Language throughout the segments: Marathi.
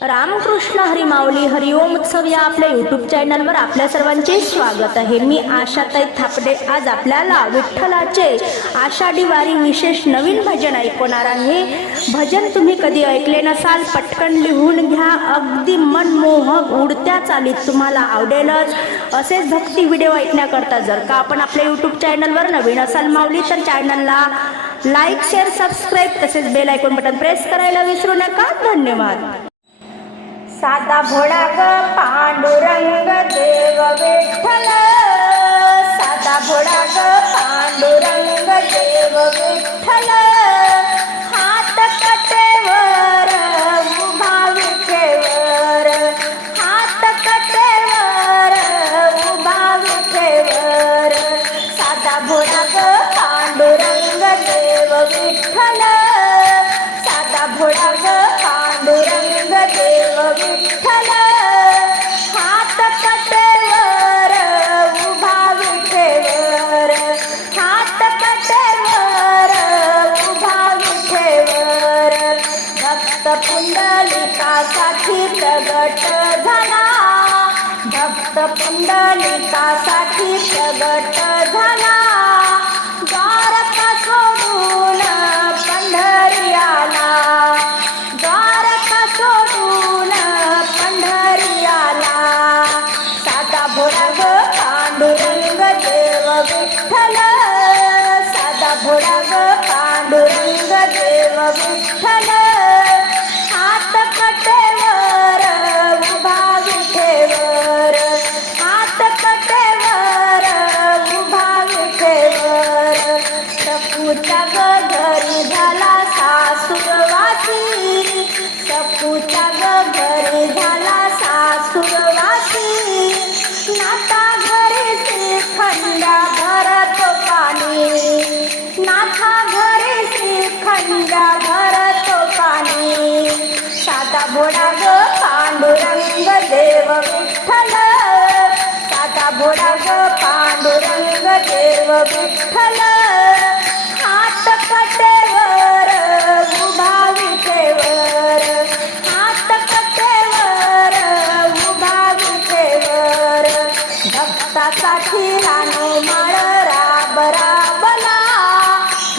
रामकृष्ण हरिमावली हरिओम उत्सव या आपल्या यूट्यूब चॅनलवर आपल्या सर्वांचे स्वागत आहे. मी आशाताई थापडे. आज आपल्याला विठ्ठलाचे आषाढी वारी विशेष नवीन भजन ऐकवणार आहे. भजन तुम्ही कधी ऐकले नसाल पटकन लिहून घ्या. अगदी मनमोहक उडत्या चालीत तुम्हाला आवडेलच. असेच भक्ती व्हिडिओ ऐकण्याकरता जर का आपण आपल्या यूट्यूब चॅनलवर नवीन असाल मावली तर चॅनलला लाईक शेअर सबस्क्राईब तसेच बेल आयकॉन बटन प्रेस करायला विसरू नका. धन्यवाद. साधा भोळा ग पांडुरंग देव विठ्ठल. साधा भोळा ग पांडुरंग देव विठ्ठल. हात कटेवर उभा विठेवर. हात कटेवर उभा विठेवर. साधा भोळा ग पांडुरंग पुंडलिकासाठी प्रगट झाला. भक्त पुंडलिकासाठी प्रगट झाला. पांडुरंग देव विठ्ठल साता भोळा ग पांडुरंग देव विठ्ठल हात कटेवर उभा विठेवर हात कटेवर उभा विठेवर भक्तासाठी रानो माळ राब राबला।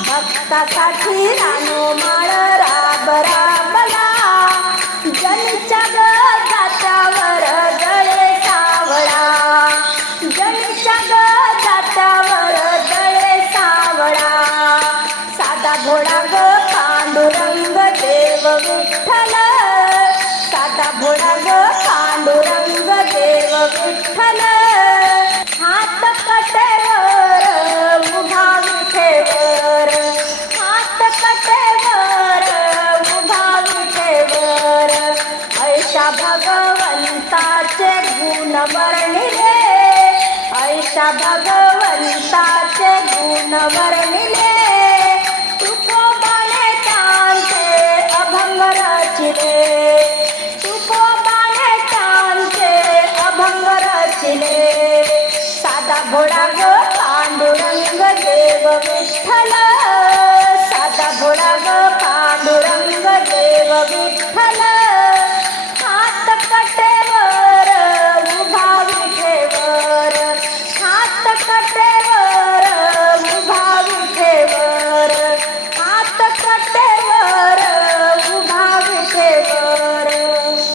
भक्तासाठी रानो भोळा ग पांडुरंग देव विठ्ठल हात कटेवर उभा विठेवर हात कटेवर उभा विठेवर ऐशा भगवंताचे गुण वर्णिले ऐशा भगवंताचे गुण वर्णिले. रचिले साधा ग पांडुरंग देव विठ्ठला।